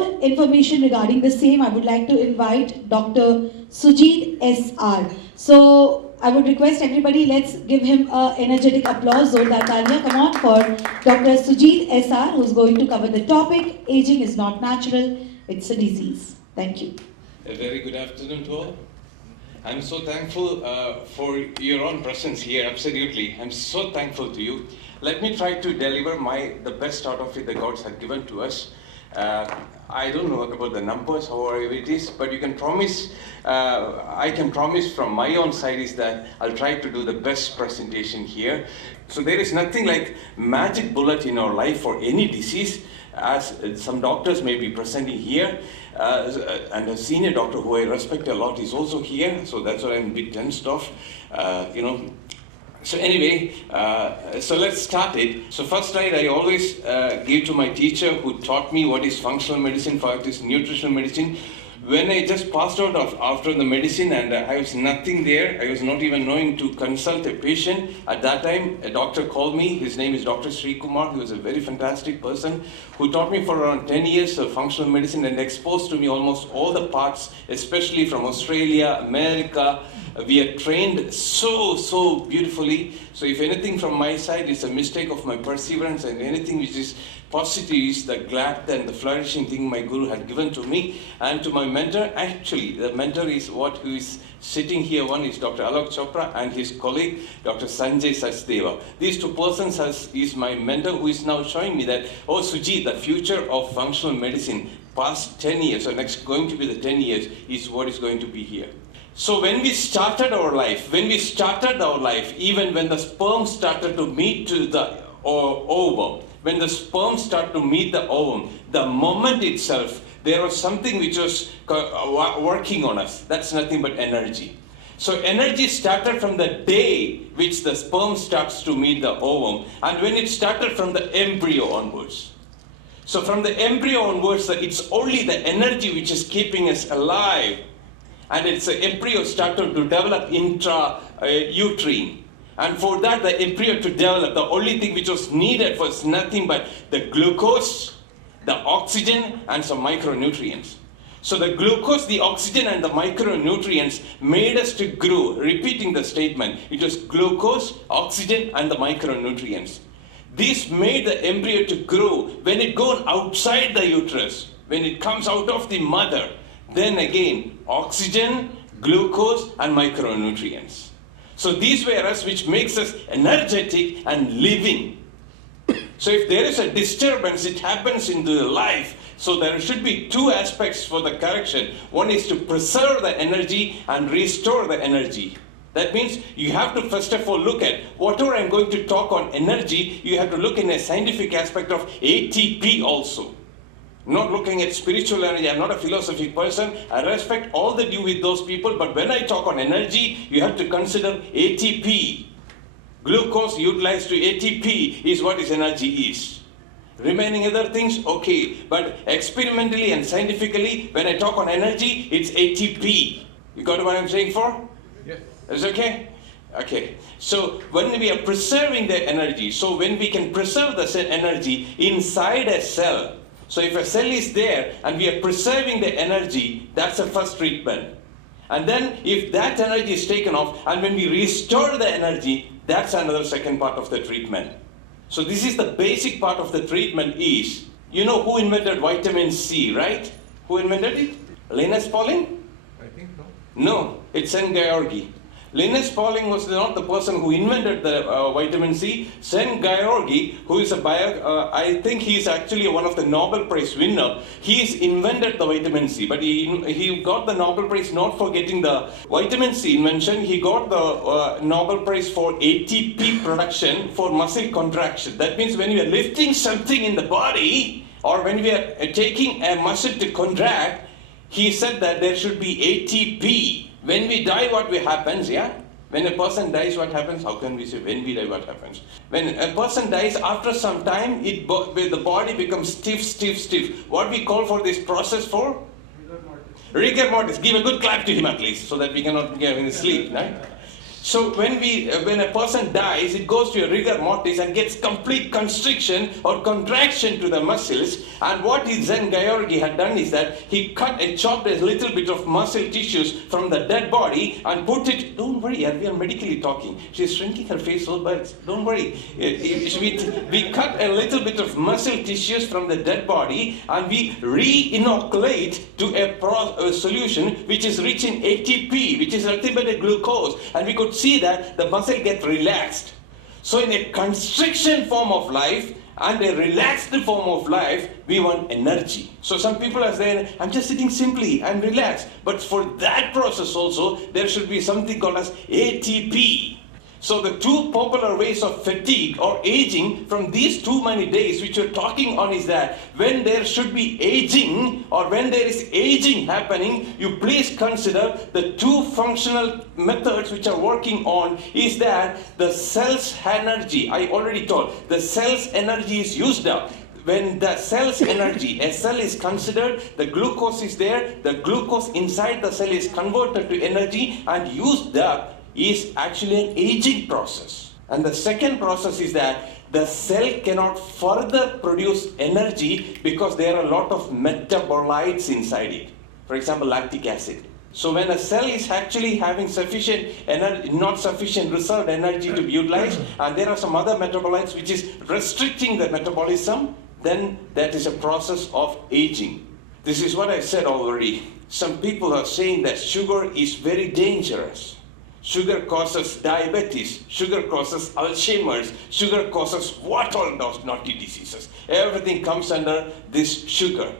more information regarding the same, I would like to invite Dr. Sujith S R. So I would request everybody, let's give him an energetic applause. Zordar Talia, come on, for Dr. Sujith S R, who's going to cover the topic, aging is not natural, it's a disease. Thank you. A very good afternoon to all. I'm so thankful for your own presence here, absolutely. I'm so thankful to you. Let me try to deliver the best out of it the gods have given to us. I don't know about the numbers, however it is, but you can promise, I can promise from my own side is that I'll try to do the best presentation here. So there is nothing like magic bullet in our life for any disease, as some doctors may be presenting here, and a senior doctor who I respect a lot is also here, so that's why I'm a bit tensed off, So anyway, so let's start it. So first slide I always give to my teacher who taught me what is functional medicine, what is nutritional medicine. When I just passed out after the medicine and I was nothing there, I was not even knowing to consult a patient. At that time, a doctor called me. His name is Dr. Sri Kumar. He was a very fantastic person who taught me for around 10 years of functional medicine and exposed to me almost all the parts, especially from Australia, America. We are trained so beautifully. So if anything from my side is a mistake of my perseverance, and anything which is positive is the glad and the flourishing thing my guru had given to me. And to my mentor, actually the mentor is who is sitting here. One is Dr. Alok Chopra and his colleague Dr. Sanjay Sachdeva. These two persons is my mentor, who is now showing me that, oh Sujit, the future of functional medicine past 10 years, or next going to be the 10 years, is what is going to be here. So when we started our life, even when the sperm started to meet to the ovum, when the sperm started to meet the ovum, the moment itself, there was something which was working on us. That's nothing but energy. So energy started from the day which the sperm starts to meet the ovum, and when it started from the embryo onwards. So from the embryo onwards, it's only the energy which is keeping us alive. And its embryo started to develop intrauterine. And for that, the embryo to develop, the only thing which was needed was nothing but the glucose, the oxygen, and some micronutrients. So the glucose, the oxygen, and the micronutrients made us to grow. Repeating the statement, it was glucose, oxygen, and the micronutrients. This made the embryo to grow. When it goes outside the uterus, when it comes out of the mother, then again, oxygen, glucose, and micronutrients. So these were us which makes us energetic and living. So if there is a disturbance, it happens in the life. So there should be two aspects for the correction. One is to preserve the energy and restore the energy. That means you have to first of all look at whatever I'm going to talk on energy, you have to look in a scientific aspect of ATP also. Not looking at spiritual energy. I'm not a philosophic person. I respect all that you with those people, but when I talk on energy, you have to consider ATP. Glucose utilized to ATP is what is energy is. Remaining other things, okay. But experimentally and scientifically, when I talk on energy, it's ATP. You got what I'm saying for? Yes. Is it okay? Okay. So when we are preserving the energy, so when we can preserve the energy inside a cell, so if a cell is there and we are preserving the energy, that's the first treatment. And then if that energy is taken off and when we restore the energy, that's another second part of the treatment. So this is the basic part of the treatment is, you know who invented vitamin C, right? Who invented it? Linus Pauling? I think so. No, it's Sen-Georgi. Linus Pauling was not the person who invented the vitamin C. Sen-Georgi, who is I think he is actually one of the Nobel Prize winner. He's invented the vitamin C, but he got the Nobel Prize not for getting the vitamin C invention. He got the Nobel Prize for ATP production for muscle contraction. That means when we are lifting something in the body, or when we are taking a muscle to contract, he said that there should be ATP. When we die, what happens, yeah? When a person dies, what happens? How can we say when we die, what happens? When a person dies, after some time, the body becomes stiff. What we call for this process for? Rigor mortis. Give a good clap to him at least, so that we cannot get in sleep, right? So when a person dies, it goes to a rigor mortis and gets complete constriction or contraction to the muscles. And what Zen Georgi had done is that he chopped a little bit of muscle tissues from the dead body and put it. Don't worry, we are medically talking. She's shrinking her face so bad. Don't worry. We cut a little bit of muscle tissues from the dead body and we re-inoculate to a solution which is rich in ATP, which is ultimately glucose, and we could see that the muscle gets relaxed. So in a constriction form of life and a relaxed form of life, we want energy. So some people are saying, I'm just sitting simply, I'm relaxed. But for that process also, there should be something called as ATP. So the two popular ways of fatigue or aging from these too many days which we're talking on is that when there should be aging or when there is aging happening, you please consider the two functional methods which are working on is that the cell's energy, I already told, the cell's energy is used up. When the cell's energy, a cell is considered, the glucose is there, the glucose inside the cell is converted to energy and used up is actually an aging process. And the second process is that the cell cannot further produce energy because there are a lot of metabolites inside it. For example, lactic acid. So when a cell is actually having sufficient energy, not sufficient reserved energy to be utilized, and there are some other metabolites which is restricting the metabolism, then that is a process of aging. This is what I said already. Some people are saying that sugar is very dangerous. Sugar causes diabetes, sugar causes Alzheimer's, sugar causes what all those naughty diseases. Everything comes under this sugar.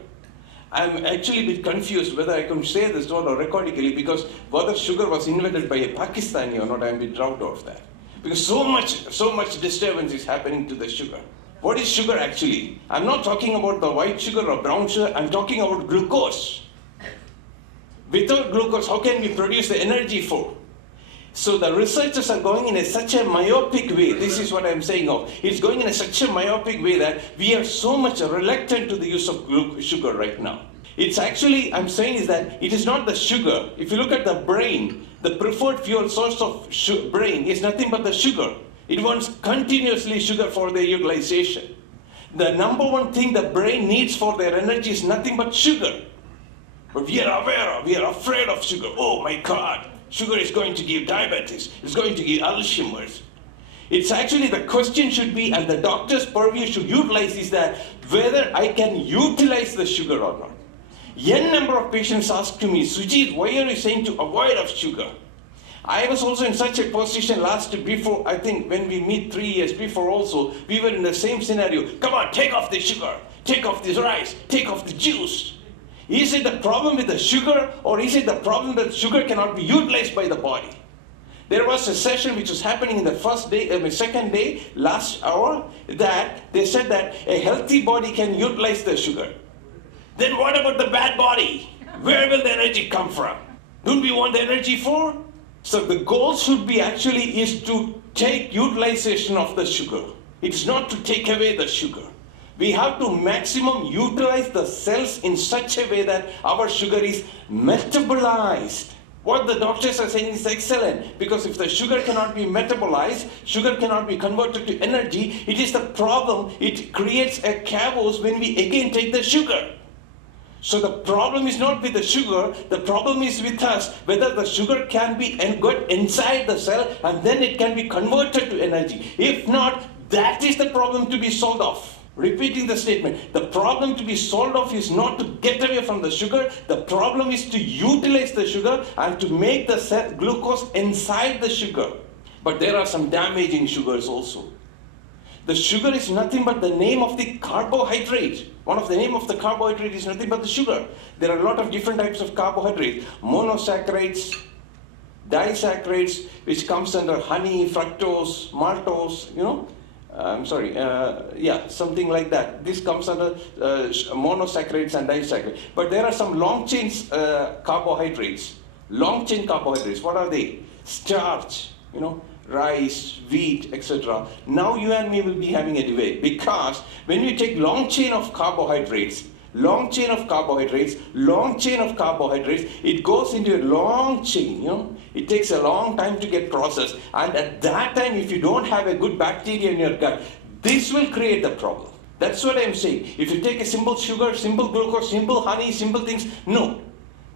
I'm actually a bit confused whether I can say this word or recordically because whether sugar was invented by a Pakistani or not, I'm a bit proud of that. Because so much disturbance is happening to the sugar. What is sugar actually? I'm not talking about the white sugar or brown sugar, I'm talking about glucose. Without glucose, how can we produce the energy for? So the researchers are going in such a myopic way. This is what I'm saying of. It's going in such a myopic way that we are so much reluctant to the use of sugar right now. It's actually, I'm saying is that it is not the sugar. If you look at the brain, the preferred fuel source of brain is nothing but the sugar. It wants continuously sugar for their utilization. The number one thing the brain needs for their energy is nothing but sugar. But we are aware of, we are afraid of sugar. Oh my God. Sugar is going to give diabetes, it's going to give Alzheimer's. It's actually the question should be, and the doctor's purview should utilize is that whether I can utilize the sugar or not. N number of patients ask to me, Sujith, why are you saying to avoid of sugar? I was also in such a position before, I think when we meet 3 years before also, we were in the same scenario. Come on, take off the sugar, take off this rice, take off the juice. Is it the problem with the sugar or is it the problem that sugar cannot be utilized by the body? There was a session which was happening in the second day, last hour, that they said that a healthy body can utilize the sugar. Then what about the bad body? Where will the energy come from? Don't we want the energy for? So the goal should be actually is to take utilization of the sugar. It's not to take away the sugar. We have to maximum utilize the cells in such a way that our sugar is metabolized. What the doctors are saying is excellent, because if the sugar cannot be metabolized, sugar cannot be converted to energy, it is the problem, it creates a chaos when we again take the sugar. So the problem is not with the sugar, the problem is with us, whether the sugar can be got inside the cell and then it can be converted to energy. If not, that is the problem to be solved off. Repeating the statement, the problem to be solved off is not to get away from the sugar, the problem is to utilize the sugar and to make the glucose inside the sugar. But there are some damaging sugars also. The sugar is nothing but the name of the carbohydrate. One of the name of the carbohydrate is nothing but the sugar. There are a lot of different types of carbohydrates. Monosaccharides, disaccharides, which comes under honey, fructose, maltose, something like that. This comes under monosaccharides and disaccharides. But there are some long chain carbohydrates. Long chain carbohydrates, what are they? Starch, rice, wheat, etc. Now you and me will be having a debate, because when you take long chain of carbohydrates, it goes into a long chain, It takes a long time to get processed. And at that time, if you don't have a good bacteria in your gut, this will create the problem. That's what I'm saying. If you take a simple sugar, simple glucose, simple honey, simple things, no.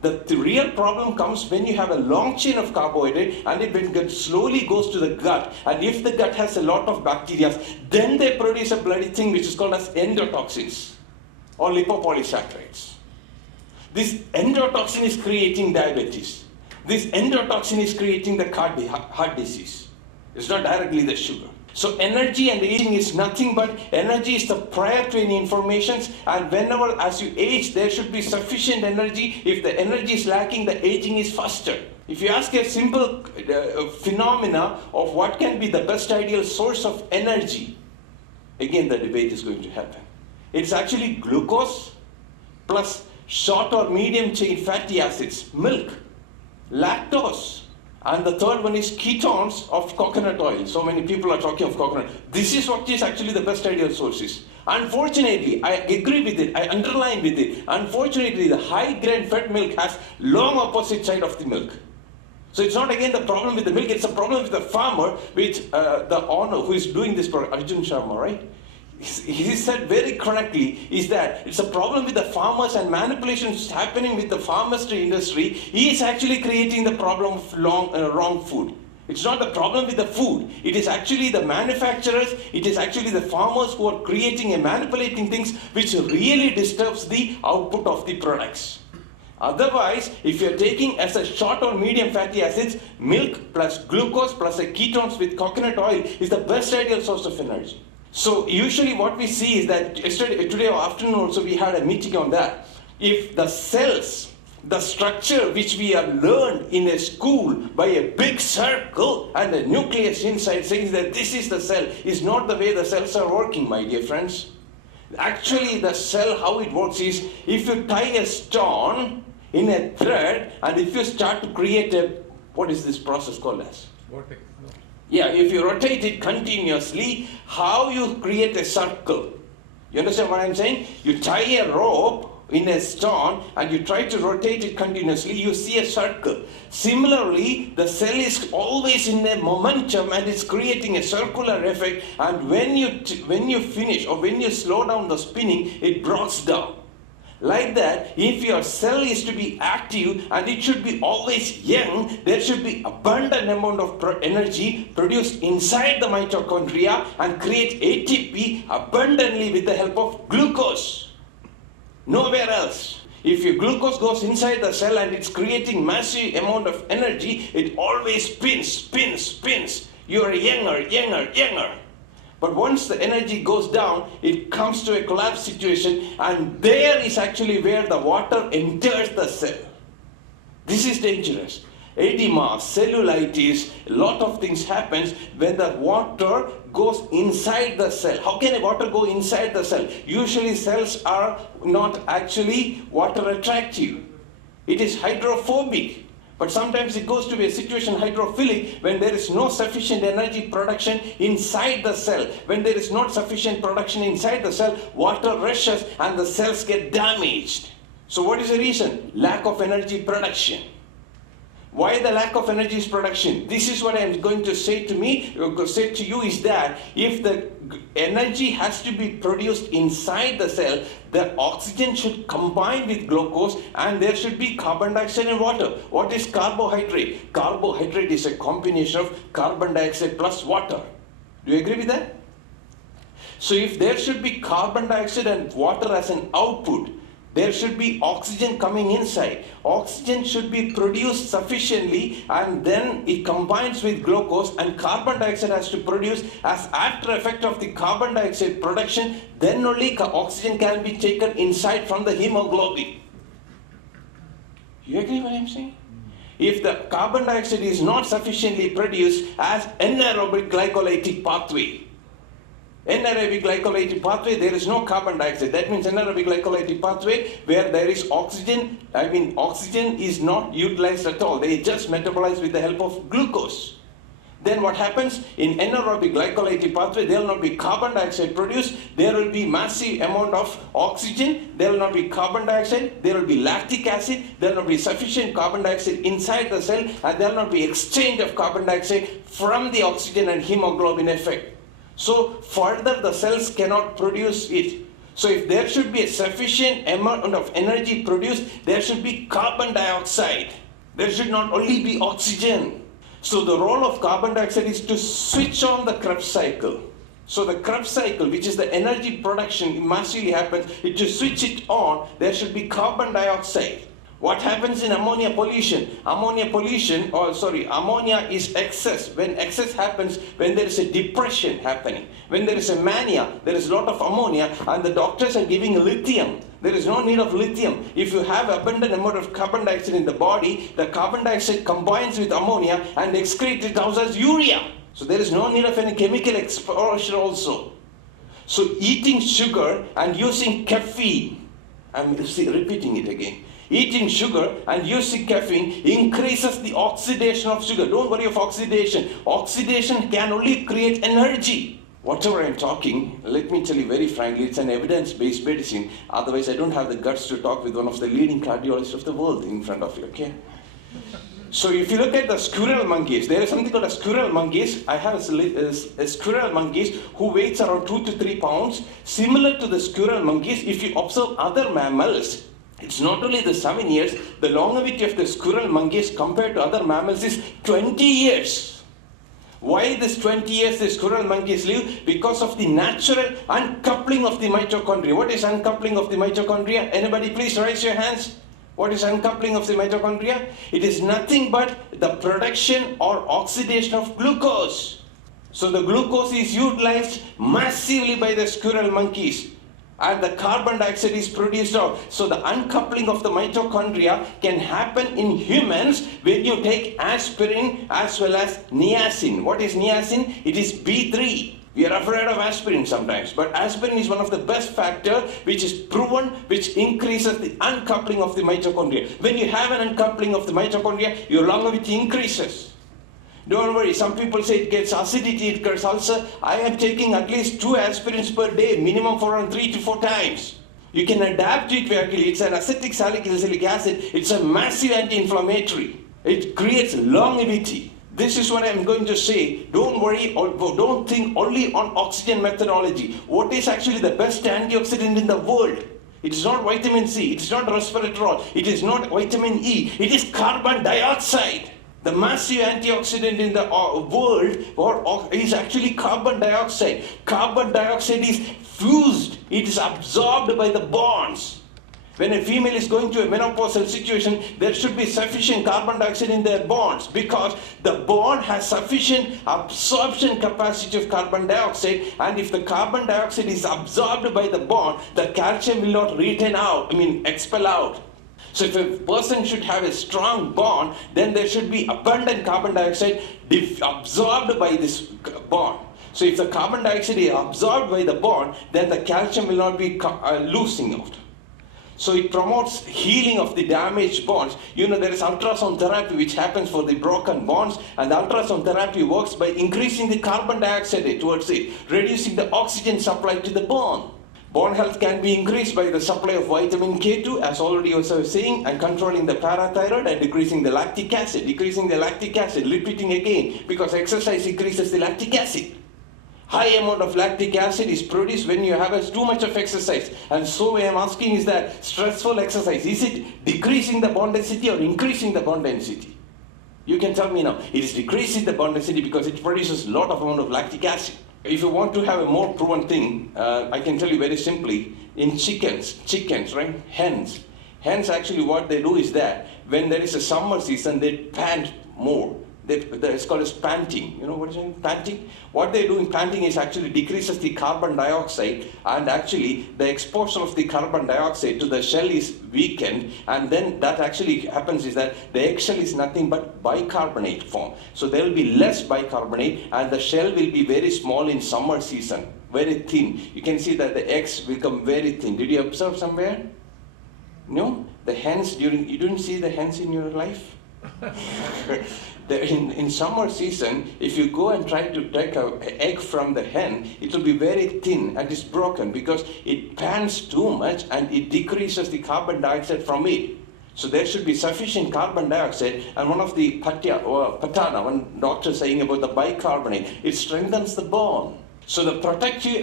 The real problem comes when you have a long chain of carbohydrate and it slowly goes to the gut. And if the gut has a lot of bacteria, then they produce a bloody thing which is called as endotoxins or lipopolysaccharides. This endotoxin is creating diabetes. This endotoxin is creating the heart disease. It's not directly the sugar. So energy and aging is nothing but energy is the prior to any information, and whenever as you age there should be sufficient energy. If the energy is lacking, the aging is faster. If you ask a simple phenomena of what can be the best ideal source of energy, again the debate is going to happen. It's actually glucose plus short or medium chain fatty acids, milk, lactose. And the third one is ketones of coconut oil. So many people are talking of coconut. This is what is actually the best ideal sources. Unfortunately, I agree with it, I underline with it. Unfortunately, the high-grain fed milk has long opposite side of the milk. So it's not again the problem with the milk, it's a problem with the farmer, which the owner who is doing this product, Arjun Sharma, right? He said very correctly is that it's a problem with the farmers and manipulations happening with the pharmaceutical industry. He is actually creating the problem of wrong food. It's not the problem with the food. It is actually the manufacturers, it is actually the farmers who are creating and manipulating things which really disturbs the output of the products. Otherwise, if you're taking as a short or medium fatty acids, milk plus glucose plus a ketones with coconut oil is the best ideal source of energy. So usually what we see is that today afternoon also we had a meeting on that. If the cells, the structure which we have learned in a school by a big circle and a nucleus inside saying that this is the cell is not the way the cells are working, my dear friends. Actually the cell, how it works is if you tie a stone in a thread and if you start to create a, what is this process called as? Vortex. Yeah, if you rotate it continuously, how you create a circle? You understand what I'm saying? You tie a rope in a stone and you try to rotate it continuously, you see a circle. Similarly, the cell is always in a momentum and it's creating a circular effect, and when you finish or when you slow down the spinning, it breaks down. Like that, if your cell is to be active and it should be always young, there should be abundant amount of energy produced inside the mitochondria and create ATP abundantly with the help of glucose. Nowhere else. If your glucose goes inside the cell and it's creating massive amount of energy, it always spins. You are younger. But once the energy goes down, it comes to a collapse situation, and there is actually where the water enters the cell. This is dangerous. Edema, cellulitis, a lot of things happens when the water goes inside the cell. How can water go inside the cell? Usually cells are not actually water attractive. It is hydrophobic. But sometimes it goes to be a situation hydrophilic when there is no sufficient energy production inside the cell. When there is not sufficient production inside the cell, water rushes and the cells get damaged. So what is the reason? Lack of energy production. Why the lack of energy production? This is what I am going to say to you is that if the energy has to be produced inside the cell, the oxygen should combine with glucose and there should be carbon dioxide and water. What is carbohydrate? Carbohydrate is a combination of carbon dioxide plus water. Do you agree with that? So if there should be carbon dioxide and water as an output, there should be oxygen coming inside. Oxygen should be produced sufficiently and then it combines with glucose, and carbon dioxide has to produce as after effect of the carbon dioxide production, then only oxygen can be taken inside from the hemoglobin. You agree what I'm saying? If the carbon dioxide is not sufficiently produced as anaerobic glycolytic pathway, there is no carbon dioxide. That means anaerobic glycolytic pathway where there is oxygen, oxygen is not utilized at all. They just metabolize with the help of glucose. then what happens? In anaerobic glycolytic pathway, there will not be carbon dioxide produced, there will be massive amount of oxygen, there will not be carbon dioxide, there will be lactic acid, there will not be sufficient carbon dioxide inside the cell, and there will not be exchange of carbon dioxide from the oxygen and hemoglobin effect. So further the cells cannot produce it. So if there should be a sufficient amount of energy produced, there should be carbon dioxide. There should not only be oxygen. So the role of carbon dioxide is to switch on the Krebs cycle. So the Krebs cycle, which is the energy production, massively happens. If you switch it on, there should be carbon dioxide. What happens in ammonia pollution? Ammonia is excess. When excess happens, when there is a depression happening, when there is a mania, there is a lot of ammonia, and the doctors are giving lithium. There is no need of lithium. If you have abundant amount of carbon dioxide in the body, the carbon dioxide combines with ammonia and excretes it out as urea. So there is no need of any chemical exposure also. So eating sugar and using caffeine, I'm repeating it again. Eating sugar and using caffeine increases the oxidation of sugar. Don't worry of oxidation. Oxidation can only create energy. Whatever I'm talking, let me tell you very frankly, it's an evidence-based medicine. Otherwise, I don't have the guts to talk with one of the leading cardiologists of the world in front of you, okay? So if you look at the squirrel monkeys, there is something called a squirrel monkeys. I have a squirrel monkeys who weighs around 2 to 3 pounds. Similar to the squirrel monkeys, if you observe other mammals, it's not only the 7 years, the longevity of the squirrel monkeys compared to other mammals is 20 years. Why this 20 years the squirrel monkeys live? Because of the natural uncoupling of the mitochondria. What is uncoupling of the mitochondria? Anybody please raise your hands. What is uncoupling of the mitochondria? It is nothing but the production or oxidation of glucose. So the glucose is utilized massively by the squirrel monkeys, and the carbon dioxide is produced out. So the uncoupling of the mitochondria can happen in humans when you take aspirin as well as niacin. What is niacin? It is B3. We are afraid of aspirin sometimes, but aspirin is one of the best factors which is proven, which increases the uncoupling of the mitochondria. When you have an uncoupling of the mitochondria, your longevity increases. Don't worry, some people say it gets acidity, it gets ulcer. I am taking at least 2 aspirins per day, minimum for around 3 to 4 times. You can adapt to it very quickly. It's an acetic salicylic acid. It's a massive anti-inflammatory. It creates longevity. This is what I'm going to say. Don't worry, or don't think only on oxygen methodology. What is actually the best antioxidant in the world? It is not vitamin C, it is not resveratrol, it is not vitamin E, it is carbon dioxide. The massive antioxidant in the world is actually carbon dioxide. Carbon dioxide is fused, it is absorbed by the bonds. When a female is going to a menopausal situation, there should be sufficient carbon dioxide in their bonds because the bond has sufficient absorption capacity of carbon dioxide, and if the carbon dioxide is absorbed by the bond, the calcium will not expel out. So if a person should have a strong bond, then there should be abundant carbon dioxide absorbed by this bond. So if the carbon dioxide is absorbed by the bond, then the calcium will not be losing out. So it promotes healing of the damaged bonds. You know, there is ultrasound therapy which happens for the broken bonds, and the ultrasound therapy works by increasing the carbon dioxide towards it, reducing the oxygen supply to the bone. Bone health can be increased by the supply of vitamin K2, as already also saying, and controlling the parathyroid and decreasing the lactic acid. Decreasing the lactic acid, repeating again, because exercise increases the lactic acid. High amount of lactic acid is produced when you have too much of exercise. And so what I am asking is that stressful exercise, is it decreasing the bone density or increasing the bone density? You can tell me now. It is decreasing the bone density because it produces a lot of amount of lactic acid. If you want to have a more proven thing, I can tell you very simply, in chickens, right, hens actually what they do is that when there is a summer season, they pant more. It's called as panting. You know what is it? Panting? What they do in panting is actually decreases the carbon dioxide, and actually the exposure of the carbon dioxide to the shell is weakened, and then that actually happens is that the eggshell is nothing but bicarbonate form. So there will be less bicarbonate, and the shell will be very small in summer season, very thin. You can see that the eggs become very thin. Did you observe somewhere? No? The hens you didn't see the hens in your life? In summer season, if you go and try to take an egg from the hen, it will be very thin and it's broken because it pans too much and it decreases the carbon dioxide from it. So there should be sufficient carbon dioxide, and one of the Patana, one doctor saying about the bicarbonate, it strengthens the bone. So the protective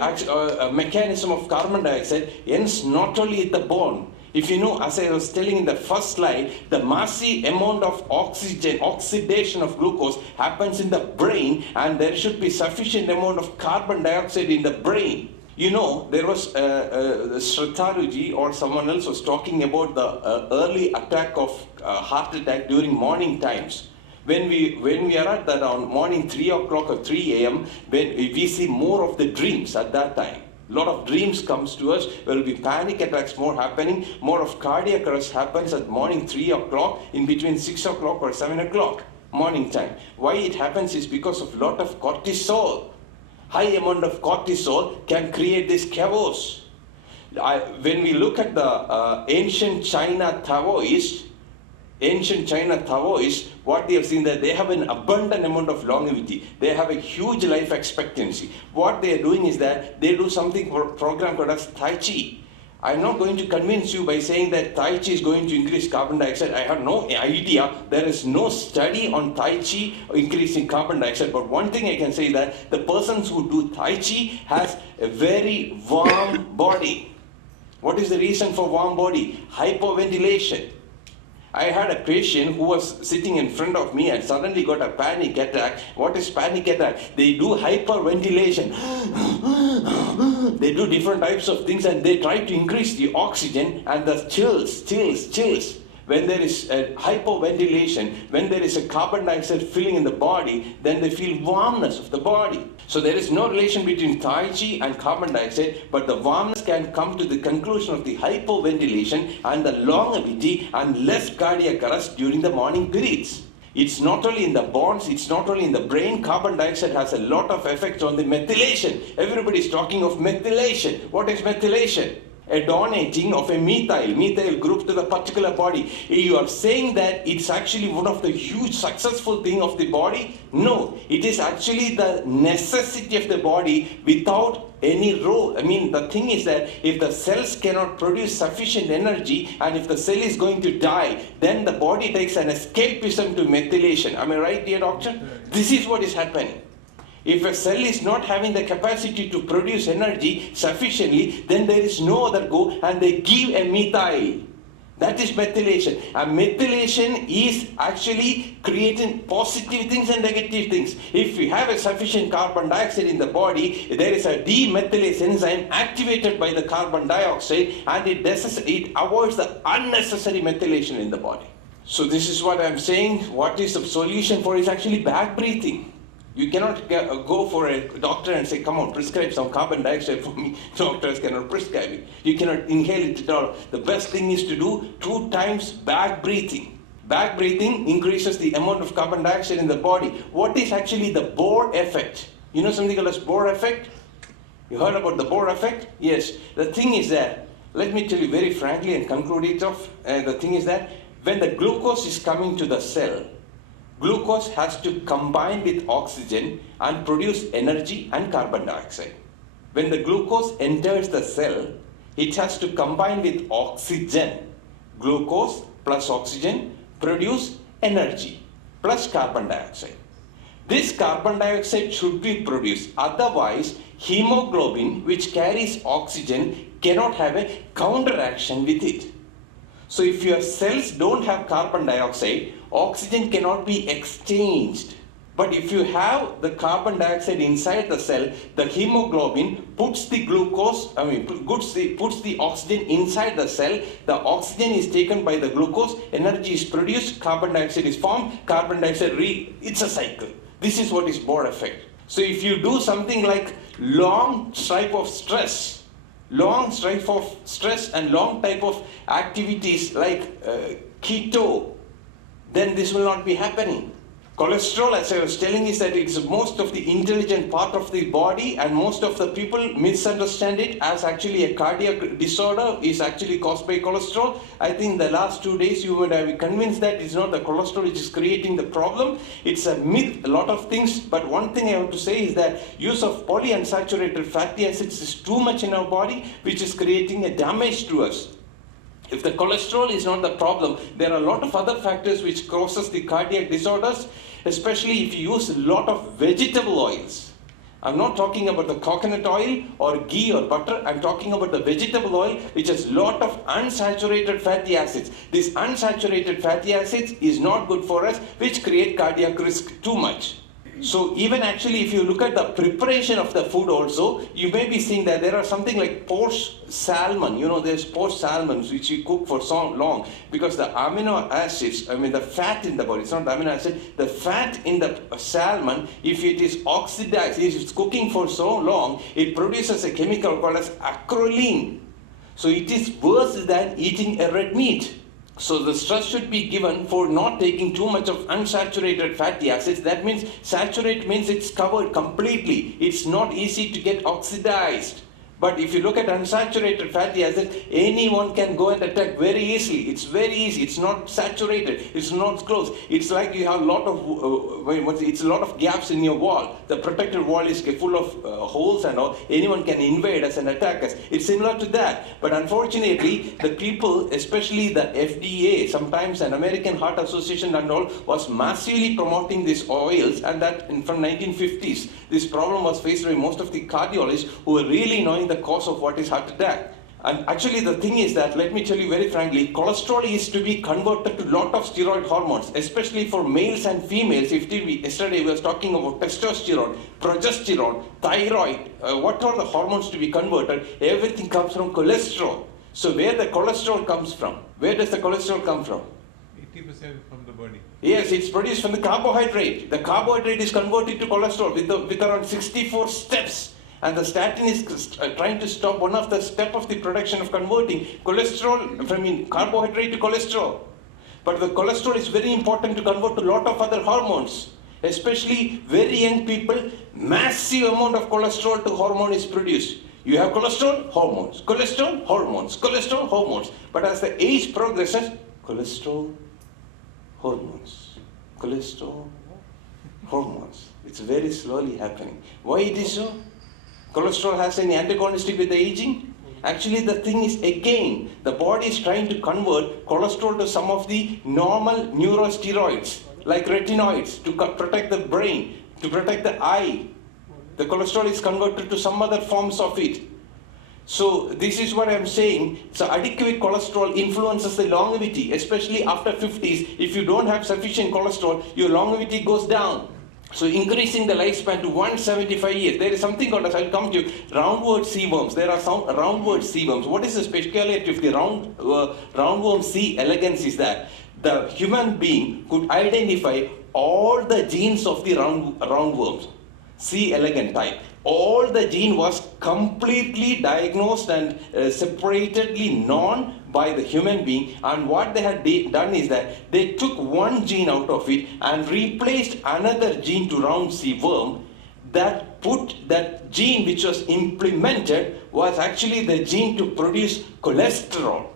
mechanism of carbon dioxide ends not only at the bone. If you know, as I was telling in the first slide, the massive amount of oxidation of glucose happens in the brain, and there should be sufficient amount of carbon dioxide in the brain. You know, there was Shritaruji or someone else was talking about the early attack of heart attack during morning times. When we are at around morning 3 o'clock or 3 a.m., when we see more of the dreams at that time. A lot of dreams comes to us, there will be panic attacks more happening, more of cardiac arrest happens at morning 3 o'clock, in between 6 o'clock or 7 o'clock, morning time. Why it happens is because of lot of cortisol. High amount of cortisol can create this chaos. When we look at the ancient China Taoists, what they have seen that they have an abundant amount of longevity. They have a huge life expectancy. What they are doing is that they do something program called as Tai Chi. I'm not going to convince you by saying that Tai Chi is going to increase carbon dioxide. I have no idea. There is no study on Tai Chi increasing carbon dioxide. But one thing I can say that the persons who do Tai Chi has a very warm body. What is the reason for warm body? Hyperventilation. I had a patient who was sitting in front of me and suddenly got a panic attack. What is panic attack? They do hyperventilation. They do different types of things and they try to increase the oxygen and the chills. When there is a hyperventilation, when there is a carbon dioxide filling in the body, then they feel warmness of the body. So there is no relation between Tai Chi and carbon dioxide, but the warmness can come to the conclusion of the hyperventilation and the longevity and less cardiac arrest during the morning periods. It's not only in the bones, it's not only in the brain. Carbon dioxide has a lot of effects on the methylation. Everybody is talking of methylation. What is methylation? A donating of a methyl group to the particular body. You are saying that it's actually one of the huge successful thing of the body? No, it is actually the necessity of the body without any role. I mean, the thing is that if the cells cannot produce sufficient energy and if the cell is going to die, then the body takes an escapism to methylation. Am I right, dear doctor? This is what is happening. If a cell is not having the capacity to produce energy sufficiently, then there is no other go and they give a methyl. That is methylation. And methylation is actually creating positive things and negative things. If we have a sufficient carbon dioxide in the body, there is a demethylase enzyme activated by the carbon dioxide and it avoids the unnecessary methylation in the body. So this is what I'm saying. What is the solution for it? Is actually back breathing. You cannot go for a doctor and say, come on, prescribe some carbon dioxide for me. Doctors cannot prescribe it. You cannot inhale it at all. The best thing is to do 2 times back breathing. Back breathing increases the amount of carbon dioxide in the body. What is actually the Bohr effect? You know something called as Bohr effect? You heard about the Bohr effect? Yes. The thing is that, let me tell you very frankly and conclude it off. The thing is that when the glucose is coming to the cell, glucose has to combine with oxygen and produce energy and carbon dioxide. When the glucose enters the cell, it has to combine with oxygen. Glucose plus oxygen produce energy plus carbon dioxide. This carbon dioxide should be produced. Otherwise, hemoglobin, which carries oxygen, cannot have a counteraction with it. So if your cells don't have carbon dioxide, oxygen cannot be exchanged. But if you have the carbon dioxide inside the cell, the hemoglobin puts the puts the oxygen inside the cell. The oxygen is taken by the glucose, energy is produced, carbon dioxide is formed, carbon dioxide it's a cycle. This is what is Bohr effect. So if you do something like long stripe of stress and long type of activities like keto, then this will not be happening. Cholesterol, as I was telling, is that it's most of the intelligent part of the body, and most of the people misunderstand it as actually a cardiac disorder is actually caused by cholesterol. I think the last 2 days you would have been convinced that it's not the cholesterol which is creating the problem. It's a myth, a lot of things, but one thing I want to say is that use of polyunsaturated fatty acids is too much in our body, which is creating a damage to us. If the cholesterol is not the problem, there are a lot of other factors which causes the cardiac disorders, especially if you use a lot of vegetable oils. I'm not talking about the coconut oil or ghee or butter. I'm talking about the vegetable oil, which has a lot of unsaturated fatty acids. These unsaturated fatty acids is not good for us, which create cardiac risk too much. So even actually if you look at the preparation of the food also, you may be seeing that there are something like poached salmon. You know, there's poached salmon which you cook for so long because the amino acids, I mean the fat in the body, it's not the amino acid, the fat in the salmon, if it is oxidized, if it's cooking for so long, it produces a chemical called as acrolein. So it is worse than eating a red meat. So the stress should be given for not taking too much of unsaturated fatty acids. That means saturate means it's covered completely. It's not easy to get oxidized. But if you look at unsaturated fatty acids, anyone can go and attack very easily. It's very easy. It's not saturated. It's not close. It's like you have a lot of it's a lot of gaps in your wall. The protective wall is full of holes and all. Anyone can invade us and attack us. It's similar to that. But unfortunately, the people, especially the FDA, sometimes an American Heart Association and all, was massively promoting these oils, and that from 1950s. This problem was faced by most of the cardiologists who were really knowing the cause of what is heart attack. And actually the thing is that, let me tell you very frankly, cholesterol is to be converted to lot of steroid hormones, especially for males and females. Yesterday we were talking about testosterone, progesterone, thyroid, what are the hormones to be converted? Everything comes from cholesterol. So where the cholesterol comes from? Where does the cholesterol come from? 80% from the body. Yes, it's produced from the carbohydrate. The carbohydrate is converted to cholesterol with around 64 steps. And the statin is trying to stop one of the step of the production of converting carbohydrate to cholesterol. But the cholesterol is very important to convert to a lot of other hormones. Especially very young people, massive amount of cholesterol to hormone is produced. You have cholesterol, hormones, cholesterol, hormones, cholesterol, hormones. But as the age progresses, cholesterol, hormones, cholesterol, hormones. It's very slowly happening. Why it is so? Cholesterol has any antagonistic with the aging? Actually, the thing is, again, the body is trying to convert cholesterol to some of the normal neurosteroids, like retinoids, to protect the brain, to protect the eye. The cholesterol is converted to some other forms of it. So this is what I'm saying. So adequate cholesterol influences the longevity, especially after 50s. If you don't have sufficient cholesterol, your longevity goes down. So increasing the lifespan to 175 years. There is something called, as I'll come to you, roundworm C worms. There are some roundworm C worms. What is the speciality of the roundworm C elegans is that the human being could identify all the genes of the roundworms, C elegans type. All the gene was completely diagnosed and separatedly known by the human being, and what they had done is that they took one gene out of it and replaced another gene to round C worm. That gene which was implemented was actually the gene to produce cholesterol.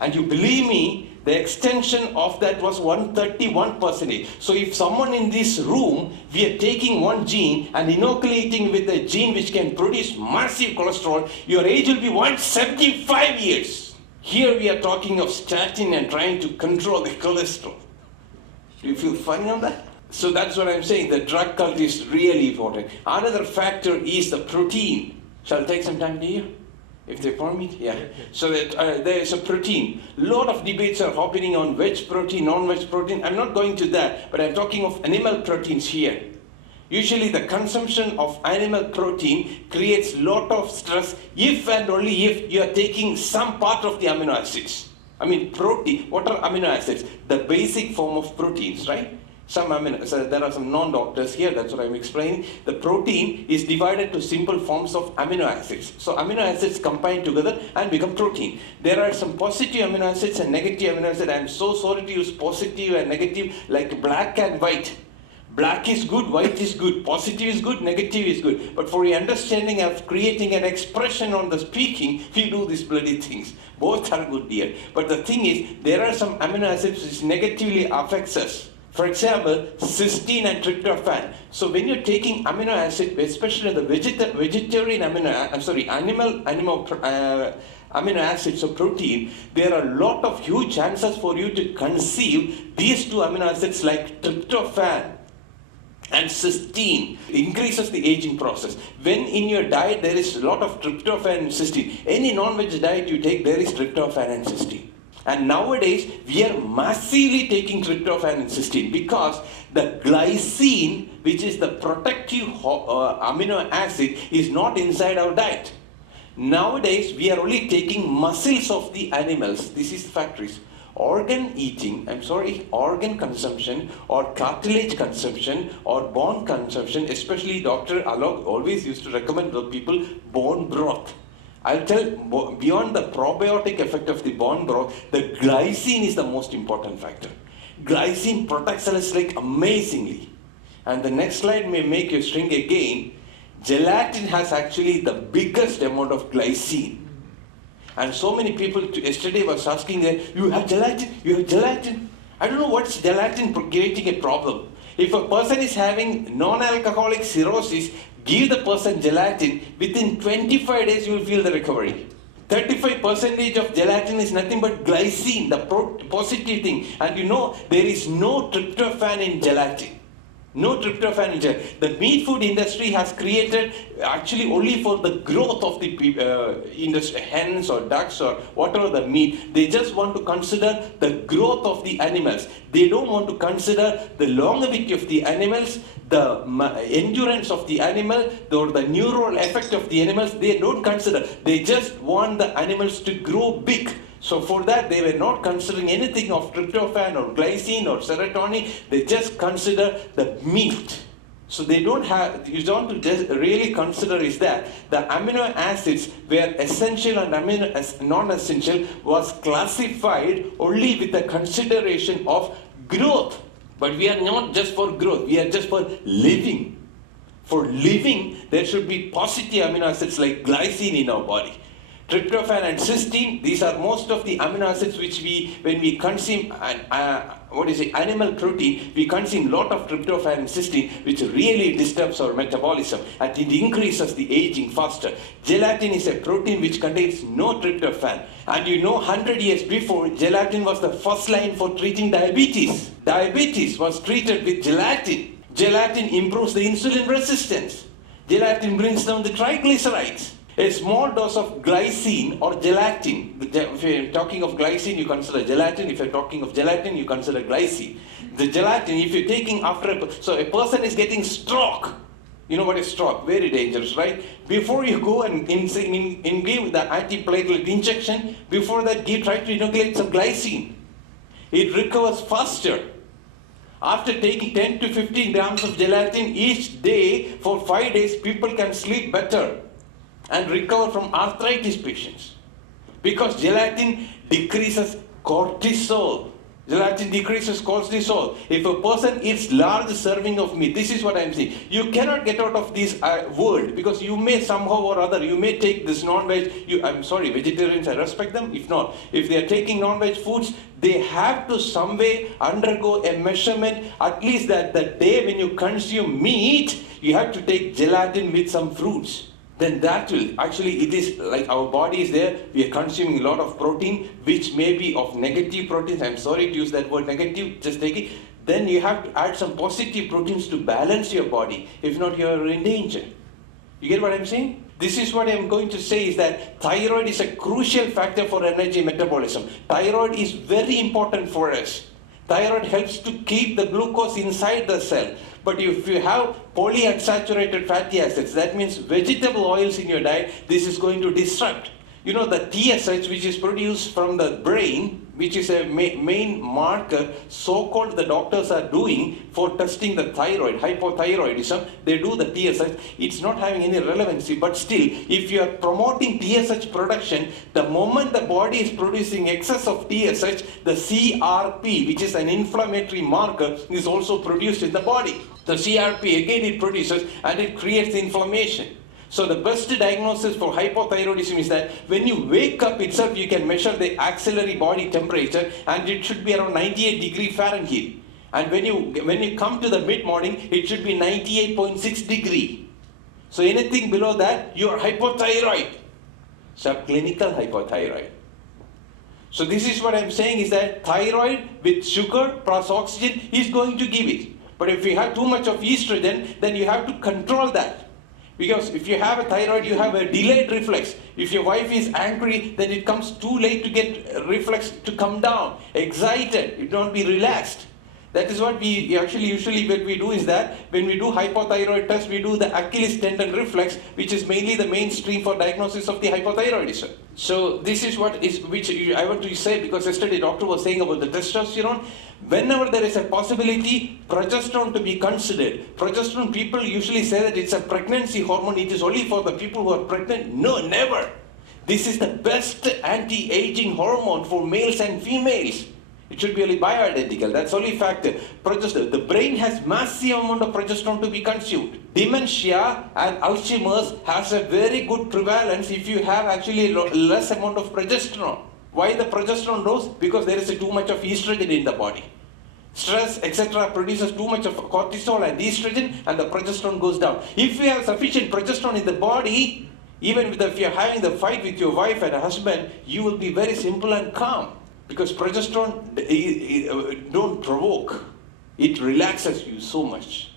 And you believe me, the extension of that was 131%. So if someone in this room, we are taking one gene and inoculating with a gene which can produce massive cholesterol, your age will be 175 years. Here we are talking of statin and trying to control the cholesterol. Do you feel funny on that? So that's what I'm saying, the drug cult is really important. Another factor is the protein. Shall I take some time to hear? If they permit, yeah. So that there is a protein. A lot of debates are happening on veg protein, non-veg protein. I'm not going to that, but I'm talking of animal proteins here. Usually the consumption of animal protein creates a lot of stress if and only if you are taking some part of the amino acids. I mean, protein, what are amino acids? The basic form of proteins, right? So there are some non-doctors here, that's what I'm explaining. The protein is divided to simple forms of amino acids. So amino acids combine together and become protein. There are some positive amino acids and negative amino acids. I'm so sorry to use positive and negative like black and white. Black is good, white is good, positive is good, negative is good. But for your understanding of creating an expression on the speaking, we do these bloody things. Both are good, dear. But the thing is, there are some amino acids which negatively affects us. For example, cysteine and tryptophan. So when you're taking amino acid, especially the vegetarian animal amino acids or protein, there are a lot of huge chances for you to conceive these two amino acids like tryptophan and cysteine. Increases the aging process. When in your diet there is a lot of tryptophan and cysteine, any non-veg diet you take, there is tryptophan and cysteine. And nowadays, we are massively taking tryptophan and cysteine because the glycine, which is the protective amino acid, is not inside our diet. Nowadays, we are only taking muscles of the animals. This is the factories. Organ consumption or cartilage consumption or bone consumption, especially Dr. Alok always used to recommend the people bone broth. I'll tell, beyond the probiotic effect of the bone broth, the glycine is the most important factor. Glycine protects us like amazingly. And the next slide may make you string again. Gelatin has actually the biggest amount of glycine. And so many people yesterday was asking that, you have gelatin? I don't know what's gelatin creating a problem. If a person is having non-alcoholic cirrhosis, give the person gelatin, within 25 days you will feel the recovery. 35% of gelatin is nothing but glycine, the positive thing. And you know, there is no tryptophan in gelatin. No tryptophan in gelatin. The meat food industry has created actually only for the growth of the industry, hens or ducks or whatever the meat. They just want to consider the growth of the animals. They don't want to consider the longevity of the animals, the endurance of the animal, or the neural effect of the animals. They don't consider. They just want the animals to grow big. So for that, they were not considering anything of tryptophan or glycine or serotonin. They just consider the meat. So they don't have, you don't to just really consider is that the amino acids were essential and non-essential was classified only with the consideration of growth. But we are not just for growth, we are just for living. For living, there should be positive amino acids like glycine in our body. Tryptophan and cysteine, these are most of the amino acids which when we consume animal protein, we consume a lot of tryptophan and cysteine, which really disturbs our metabolism and it increases the aging faster. Gelatin is a protein which contains no tryptophan. And you know, 100 years before, gelatin was the first line for treating diabetes. Diabetes was treated with gelatin. Gelatin improves the insulin resistance. Gelatin brings down the triglycerides. A small dose of glycine or gelatin. If you're talking of glycine, you consider gelatin. If you're talking of gelatin, you consider glycine. The gelatin, if you're taking so a person is getting stroke. You know what is stroke? Very dangerous, right? Before you go and give the antiplatelet injection, before that, try to inoculate some glycine. It recovers faster. After taking 10 to 15 grams of gelatin each day for 5 days, people can sleep better and recover from arthritis patients. Because gelatin decreases cortisol. Gelatin decreases cortisol. If a person eats large serving of meat, this is what I'm saying. You cannot get out of this world because you may somehow or other, you may take this non-veg, I'm sorry, vegetarians, I respect them. If not, if they are taking non-veg foods, they have to some way undergo a measurement, at least that the day when you consume meat, you have to take gelatin with some fruits. Then that will, actually it is like our body is there, we are consuming a lot of protein, which may be of negative proteins. I'm sorry to use that word negative, just take it. Then you have to add some positive proteins to balance your body. If not, you are in danger. You get what I'm saying? This is what I'm going to say is that thyroid is a crucial factor for energy metabolism. Thyroid is very important for us. Thyroid helps to keep the glucose inside the cell. But if you have polyunsaturated fatty acids, that means vegetable oils in your diet, this is going to disrupt. You know, the TSH, which is produced from the brain, which is a main marker, so-called the doctors are doing for testing the thyroid, hypothyroidism, they do the TSH. It's not having any relevancy, but still, if you are promoting TSH production, the moment the body is producing excess of TSH, the CRP, which is an inflammatory marker, is also produced in the body. The CRP, again, it produces and it creates inflammation. So the best diagnosis for hypothyroidism is that when you wake up itself, you can measure the axillary body temperature, and it should be around 98 degrees Fahrenheit. And when you come to the mid-morning, it should be 98.6 degrees. So anything below that, you are hypothyroid. Subclinical hypothyroid. So this is what I'm saying is that thyroid with sugar plus oxygen is going to give it. But if you have too much of estrogen, then you have to control that. Because if you have a thyroid, you have a delayed reflex. If your wife is angry, then it comes too late to get reflex to come down. Excited, you don't be relaxed. That is what we actually usually what we do is that when we do hypothyroid test, we do the Achilles tendon reflex, which is mainly the mainstream for diagnosis of the hypothyroidism. So this is which I want to say, because yesterday doctor was saying about the testosterone. Whenever there is a possibility, progesterone to be considered. Progesterone, people usually say that it's a pregnancy hormone. It is only for the people who are pregnant. No, never. This is the best anti-aging hormone for males and females. It should be only bioidentical. That's only factor. Progesterone. The brain has massive amount of progesterone to be consumed. Dementia and Alzheimer's has a very good prevalence if you have actually less amount of progesterone. Why the progesterone goes? Because there is too much of estrogen in the body. Stress, etc. produces too much of cortisol and estrogen, and the progesterone goes down. If you have sufficient progesterone in the body, even if you're having the fight with your wife and husband, you will be very simple and calm. Because progesterone don't provoke. It relaxes you so much.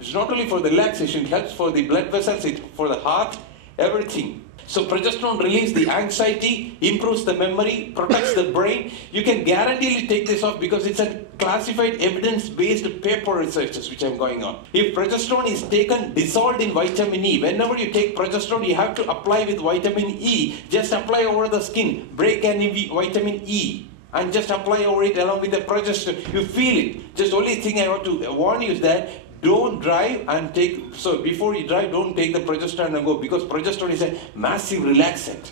It's not only for the relaxation, it helps for the blood vessels, for the heart, everything. So progesterone relieves the anxiety, improves the memory, protects the brain. You can guaranteedly take this off because it's a classified evidence-based paper researches which are going on. If progesterone is taken dissolved in vitamin E, whenever you take progesterone, you have to apply with vitamin E. Just apply over the skin, break any vitamin E, and just apply over it along with the progesterone. You feel it. Just only thing I want to warn you is that don't drive and take, so before you drive, don't take the progesterone and go, because progesterone is a massive relaxant.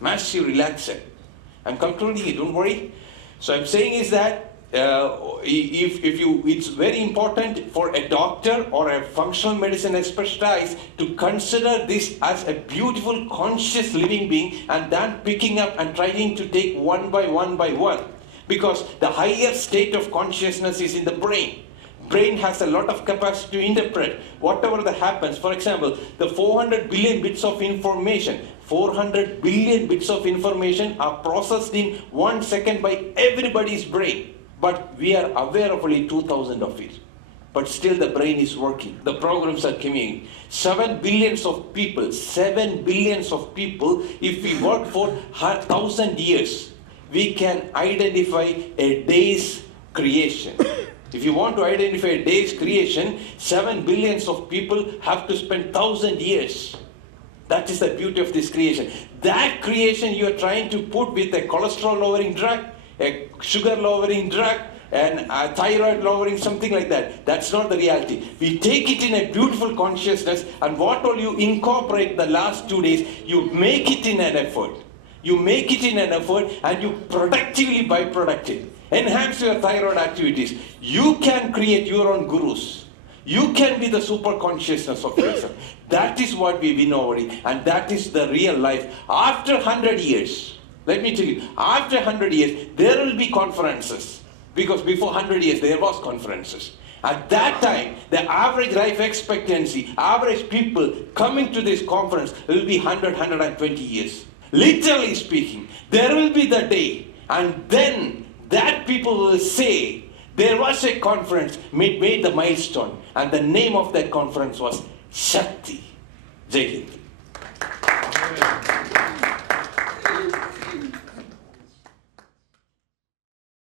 Massive relaxant. I'm concluding it, don't worry. So I'm saying is that it's very important for a doctor or a functional medicine specialist to consider this as a beautiful conscious living being, and then picking up and trying to take one by one by one. Because the higher state of consciousness is in the brain. Brain has a lot of capacity to interpret whatever that happens. For example, the 400 billion bits of information, 400 billion bits of information are processed in 1 second by everybody's brain. But we are aware of only 2,000 of it. But still the brain is working. The programs are coming. 7 billions of people, 7 billions of people, if we work for 1,000 years, we can identify a day's creation. If you want to identify a day's creation, 7 billions of people have to spend 1,000 years. That is the beauty of this creation. That creation you are trying to put with a cholesterol lowering drug, a sugar lowering drug, and a thyroid lowering, something like that. That's not the reality. We take it in a beautiful consciousness, and what all you incorporate the last 2 days, you make it in an effort. You make it in an effort, and you productively byproduct it. Enhance your thyroid activities. You can create your own gurus. You can be the super consciousness of yourself. That is what we win over it, and that is the real life. After 100 years, let me tell you, after 100 years, there will be conferences. Because before 100 years, there was conferences. At that time, the average life expectancy, average people coming to this conference will be 100, 120 years. Literally speaking, there will be the day, and then that people will say, there was a conference, made the milestone, and the name of that conference was Shakti. Jai Hind.